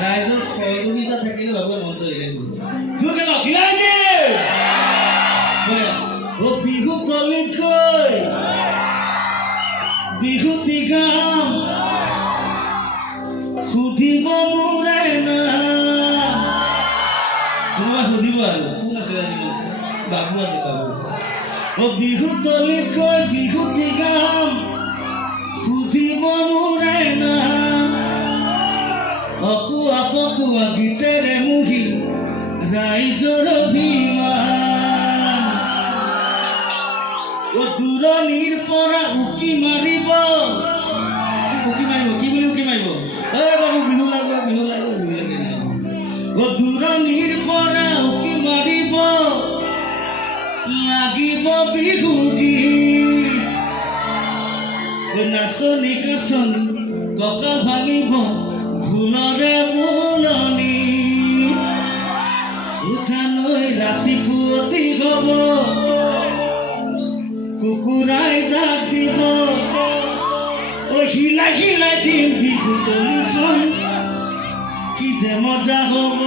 ৰাইজৰ সহযোগিতা থাকিলে বাবু মঞ্চ এৰি জোৰকে লওক হিলাইছে ও বিহু তলিত গৈ বিহুতি গাম সুধিব মোৰে না কোনোবা সুধিব আৰু কোন আছে বাবু আছে বাবু ও বিহু তলিত গৈ বিহুতি গাম সুধিব মোৰে না অকুয়া পকুয়া গীতেৰে মুহি ৰাইজৰ অভিমান ও দূৰণিৰ পৰা উকি মাৰিব কি বুলি উকি মাৰিব বাবু বিহু লাগিব ও দূৰণিৰ পৰা উকি মাৰিব লাগিব বিহু গীত নাচনি কাচনি কঁকাল ভাঙিব ফুলৰে বুলনি উঠালৈ ৰাতি পুৱতি হব কুকুৰাই ডাক দিব ঐ হিলাই হিলাই দিম বিহু তলিখন কি যে মজা হ'ব